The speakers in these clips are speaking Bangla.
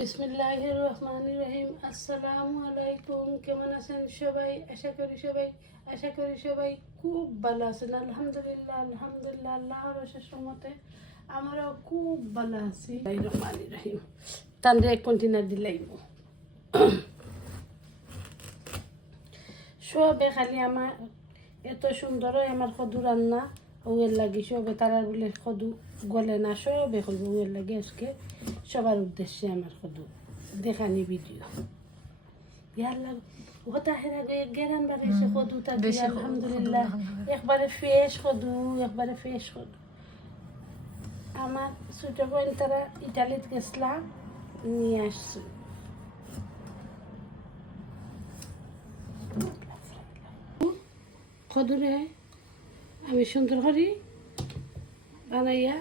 বিসমিল্লাহ রহমান রহিম আসসালামু আলাইকুম। কেমন আছেন সবাই? আশা করি সবাই আশা করি সবাই খুব ভালো আছেন। আলহামদুলিল্লাহ আলহামদুলিল্লাহ, আল্লাহর অশেষ মতে আমরাও খুব ভালো আছি। রহমান রহিম তান্ডে এক কন্টেনার দিলাইব সবে খালি আমার এত সুন্দর আমার সদু রান্না। ওয়ের লাগি সবে তারা বলে সদু গলে না সবে করব ওয়ের লাগে আজকে। সবার উদ্দেশ্যে আমার সদু দেখানি ভিডিও। ইয়ার লাগ ওটা হেরা গে গেরান বারে এসে সদু তা আলহামদুলিল্লাহ। একবারে ফ্রেশ সদু একবারে ফ্রেশ সদু আমার ছোট বোন তারা ইটালিত গেছিলাম নিয়ে আসছি। খদুরে আমি সুন্দর করে বানাইয়া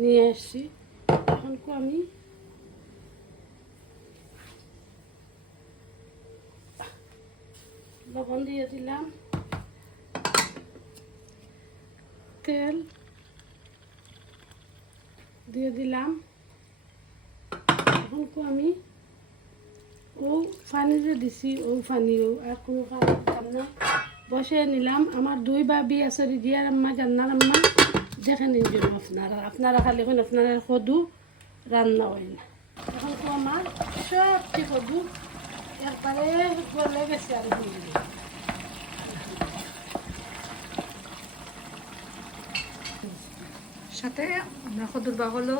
নিয়ে আসছি। এখন আমি লবণ দিয়ে দিলাম। তেল দিয়ে দিলাম। এখন আমি ও পানি যে দিছি, ও পানিও আর কোনো কাম না। বসে নিলাম। আমার দুই বাবি আছে রিজিয়ার আম্মা জান্নার আম্মা। দেখে নিন জন্য আপনারা আপনারা খালি এখন আপনারা সদু রান্না হয় না। এখন তো আমার সবটি সদু। একবারে গলে গেছে আর। সাথে আমরা সদুর বাগলো।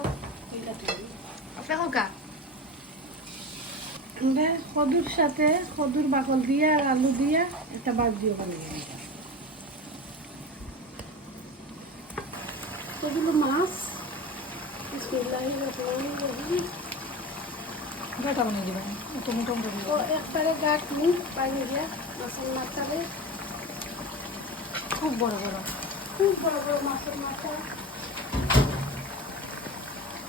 আপনার হোকা আমরা সদুর সাথে সদুর বাকল দিয়ে আর আলু দিয়ে একটা বাদ দিয়ে বানিয়ে দিই এগুলো মাছ। বেটা বানিয়ে দিবেন এত মোটা মোটা একবারে গাছ মুখ পানি দিয়ে মাছের মাথারে খুব বড় বড়। খুব বড় বড় মাছের মাথা।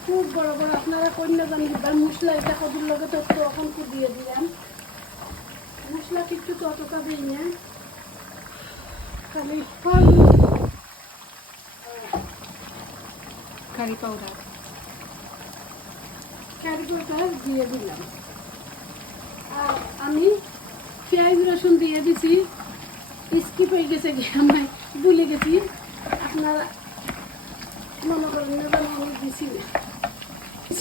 খুব বড় বড় আপনারা কন্যা জানি এবার মশলা এটা কদুর লগে তো এখন কি দিয়ে দিলাম। মশলা কিন্তু ততটা দিই না খালি হলুদ কারি পাউডার কারিগরটা দিয়ে দিলাম। আর আমি পেঁয়াজ রসুন দিয়ে দিছি। স্কিপ হয়ে গেছে কি আমার ভুলে গেছি। আপনারা মনে করেন না আমি দিছি না।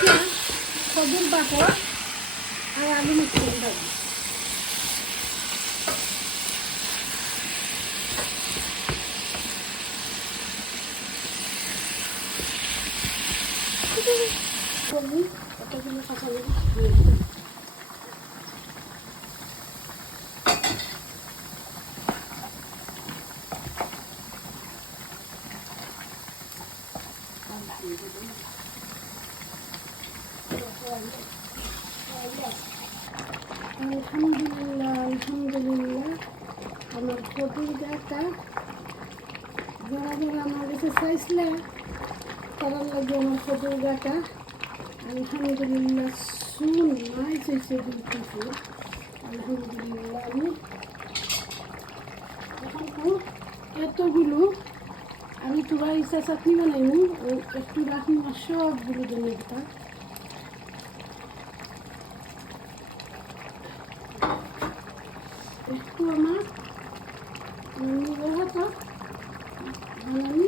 এটা সবুজ বাপর আর আলু মিশ্রণ থাকবে আমি কতগুলো কাঁচামরিচ দিয়ে দিলাম আমার ফটির গাটা যারা যারা আমার কাছে চাইছিলে তারা লাগে আমার ফটির গাটা আলহামদুলিল্লাহ শুন নাই চাইছে কিছু আলহামদুলিল্লাহ আমি এখন এতগুলো আমি তোমার ইচ্ছা চাটনি বানাইনি একটু রাখি আর সবগুলো জন্য দিতা একটু আমার নিজের হাতা বানানি